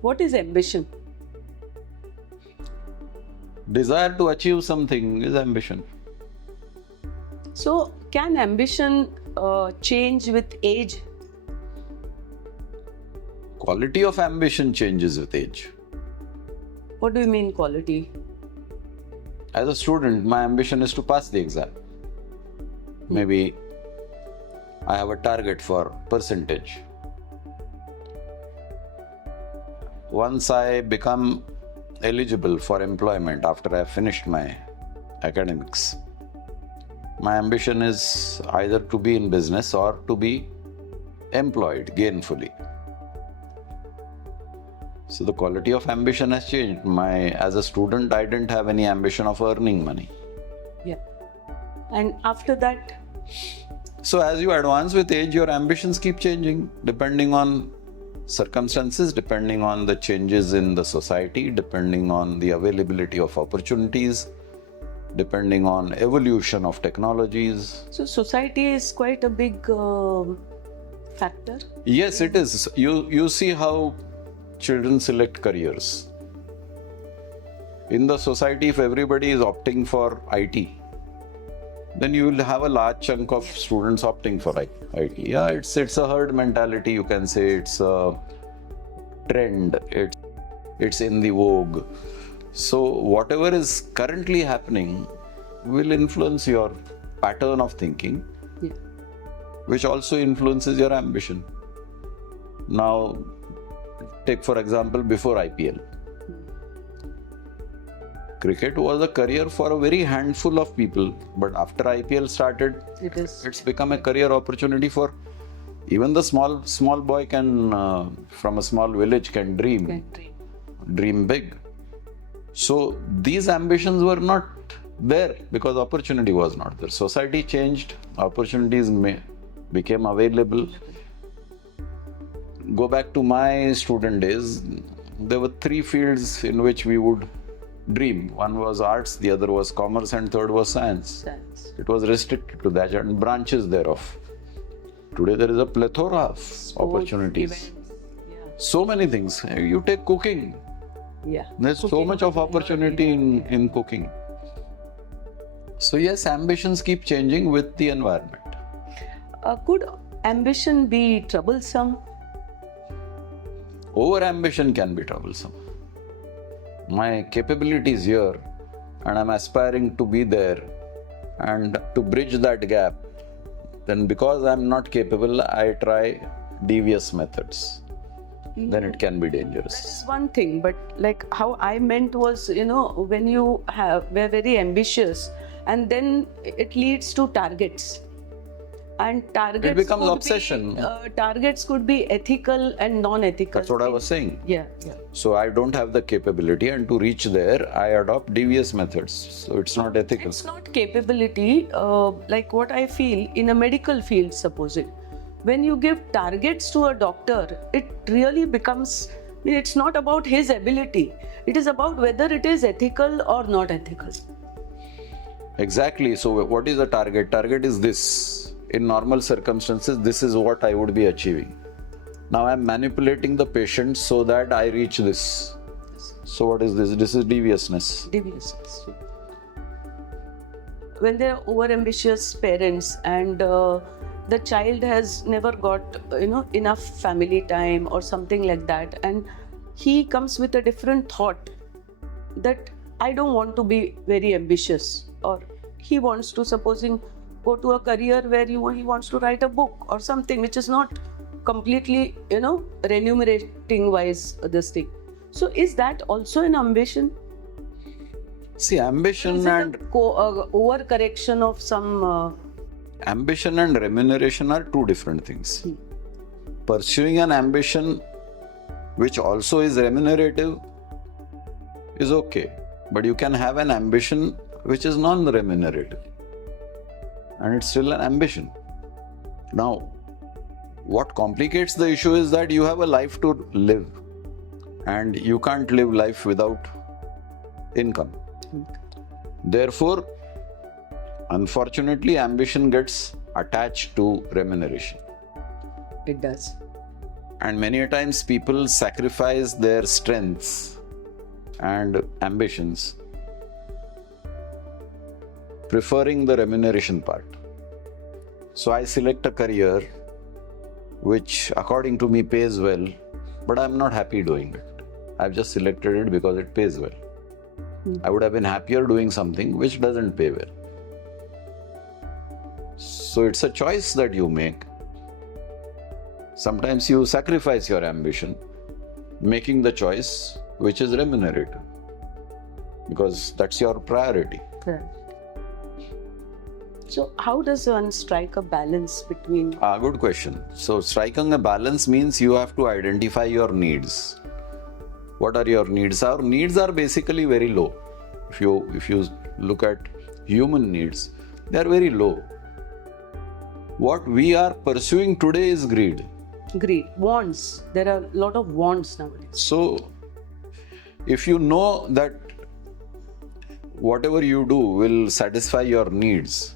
What is ambition? Desire to achieve something is ambition. So, can ambition change with age? Quality of ambition changes with age. What do you mean quality? As a student, my ambition is to pass the exam. Maybe I have a target for percentage. Once I become eligible for employment after I have finished my academics, my ambition is either to be in business or to be employed gainfully. So the quality of ambition has changed. As a student, I didn't have any ambition of earning money. Yeah. And after that? So as you advance with age, your ambitions keep changing depending on circumstances, depending on the changes in the society, depending on the availability of opportunities, depending on evolution of technologies. So society is quite a big factor? Yes, it is. You see how children select careers. In the society, if everybody is opting for IT, then you will have a large chunk of students opting for IT. Yeah, it's a herd mentality, you can say. It's a trend. It's in the vogue. So whatever is currently happening will influence your pattern of thinking, which also influences your ambition. Now, take for example, before IPL. Cricket was a career for a very handful of people, but after IPL started, it's become a career opportunity for even the small boy from a small village can dream big. So these ambitions were not there because opportunity was not there. Society changed, opportunities became available. Go back to my student days, there were 3 fields in which we would dream. One was arts, the other was commerce, and third was science. It was restricted to that and branches thereof. Today there is a plethora of opportunities. Events. Yeah. So many things. You take cooking. Yeah. There's so much of opportunity in cooking. So yes, ambitions keep changing with the environment. Could ambition be troublesome? Over-ambition can be troublesome. My capability is here and I'm aspiring to be there and to bridge that gap. Then because I'm not capable, I try devious methods. Then it can be dangerous. That is one thing, but like how I meant was, when you were very ambitious and then it leads to targets. And targets it becomes obsession. Targets could be ethical and non-ethical. That's what I was saying. Yeah. So I don't have the capability, and to reach there, I adopt devious methods. So it's not ethical. It's not capability. Like what I feel in a medical field, supposing, when you give targets to a doctor, it really becomes. It's not about his ability. It is about whether it is ethical or not ethical. Exactly. So what is the target? Target is this. In normal circumstances, this is what I would be achieving. Now I'm manipulating the patient so that I reach this. So what is this? This is deviousness. Deviousness. When there are over-ambitious parents and the child has never got enough family time or something like that, and he comes with a different thought that I don't want to be very ambitious, or he wants to, supposing, go to a career where he wants to write a book or something which is not completely, remunerating wise this thing. So is that also an ambition? See, ambition and overcorrection of some. Ambition and remuneration are two different things. Pursuing an ambition which also is remunerative is okay, but you can have an ambition which is non-remunerative, and it's still an ambition. Now, what complicates the issue is that you have a life to live, and you can't live life without income. Therefore, unfortunately, ambition gets attached to remuneration. It does. And many a times people sacrifice their strengths and ambitions, preferring the remuneration part. So I select a career which according to me pays well, but I'm not happy doing it. I've just selected it because it pays well. I would have been happier doing something which doesn't pay well. So it's a choice that you make. Sometimes you sacrifice your ambition, making the choice which is remunerative, because that's your priority. Correct. So how does one strike a balance between? Good question. So striking a balance means you have to identify your needs. What are your needs? Our needs are basically very low. If you look at human needs, they are very low. What we are pursuing today is greed. Greed, wants. There are a lot of wants nowadays. So if you know that whatever you do will satisfy your needs,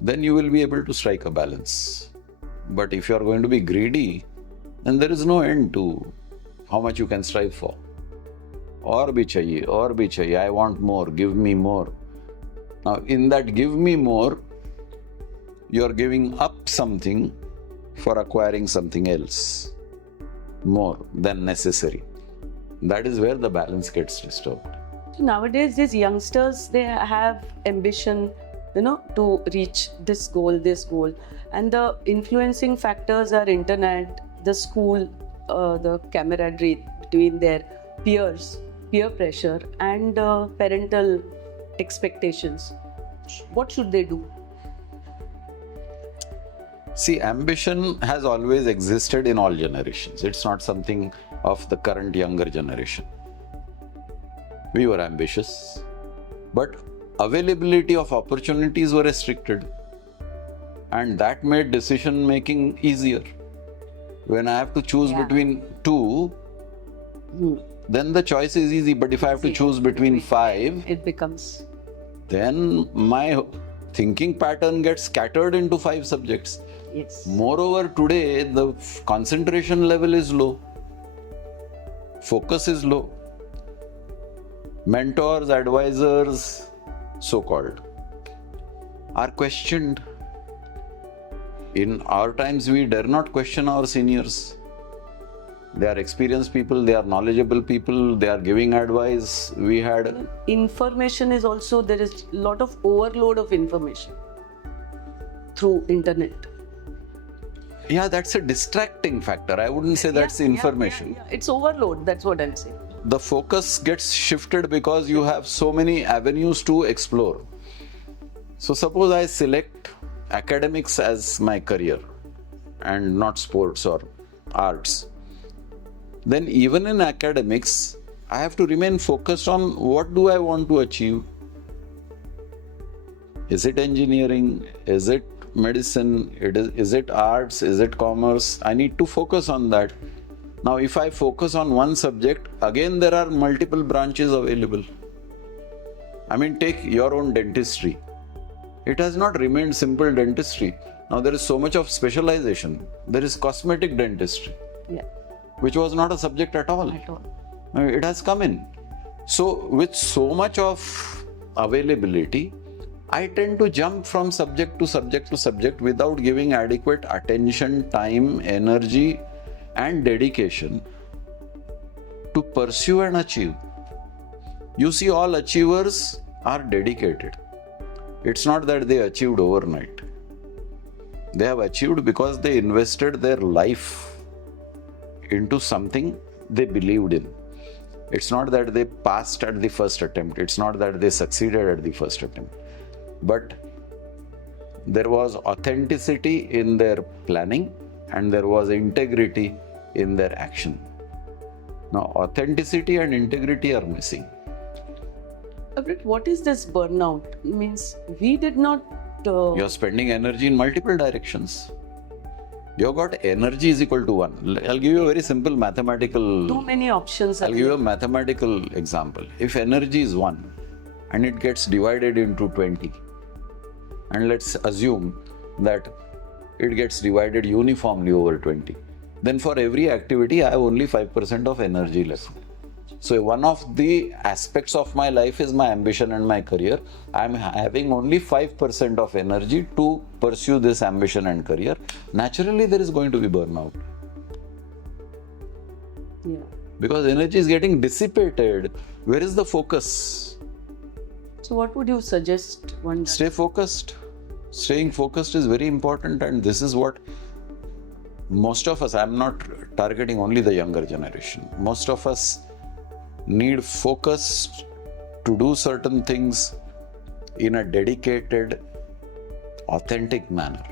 then you will be able to strike a balance. But if you are going to be greedy, then there is no end to how much you can strive for. Aur bhi chahiye, I want more, give me more. Now in that give me more, you are giving up something for acquiring something else more than necessary. That is where the balance gets disturbed. Nowadays, these youngsters, they have ambition, to reach this goal, and the influencing factors are internet, the school, the camaraderie between their peers, peer pressure, and parental expectations. What should they do? See, ambition has always existed in all generations. It's not something of the current younger generation. We were ambitious, but availability of opportunities were restricted, and that made decision making easier. When I have to choose between two, then the choice is easy. But if I have to choose between five, it becomes, then my thinking pattern gets scattered into 5 subjects. yes. Moreover, today the concentration level is low, focus is low. Mentors, advisors, so-called, are questioned. In our times, we dare not question our seniors. They are experienced people, they are knowledgeable people, they are giving advice. We had Information is also, there is a lot of overload of information through internet. Yeah, that's a distracting factor. I wouldn't say that's information. Yeah. It's overload, that's what I'm saying. The focus gets shifted because you have so many avenues to explore. So suppose I select academics as my career and not sports or arts. Then even in academics, I have to remain focused on what do I want to achieve. Is it engineering? Is it medicine? Is it arts? Is it commerce? I need to focus on that. Now, if I focus on one subject, again there are multiple branches available. I mean, take your own dentistry. It has not remained simple dentistry. Now there is so much of specialization. There is cosmetic dentistry, which was not a subject at all. It has come in. So with so much of availability, I tend to jump from subject to subject to subject without giving adequate attention, time, energy, and dedication to pursue and achieve. You see, all achievers are dedicated. It's not that they achieved overnight. They have achieved because they invested their life into something they believed in. It's not that they passed at the first attempt. It's not that they succeeded at the first attempt. But there was authenticity in their planning and there was integrity in their action. Now, authenticity and integrity are missing. But what is this burnout? Means we did not... You're spending energy in multiple directions. You've got energy is equal to 1. I'll give you a very simple mathematical... Too many options. I'll give you a mathematical example. If energy is 1 and it gets divided into 20, and let's assume that it gets divided uniformly over 20. then for every activity, I have only 5% of energy left. So one of the aspects of my life is my ambition and my career. I'm having only 5% of energy to pursue this ambition and career. Naturally, there is going to be burnout. Yeah. Because energy is getting dissipated. Where is the focus? So what would you suggest one does? Stay focused. Staying focused is very important, and this is what most of us, I'm not targeting only the younger generation, most of us need focus to do certain things in a dedicated, authentic manner.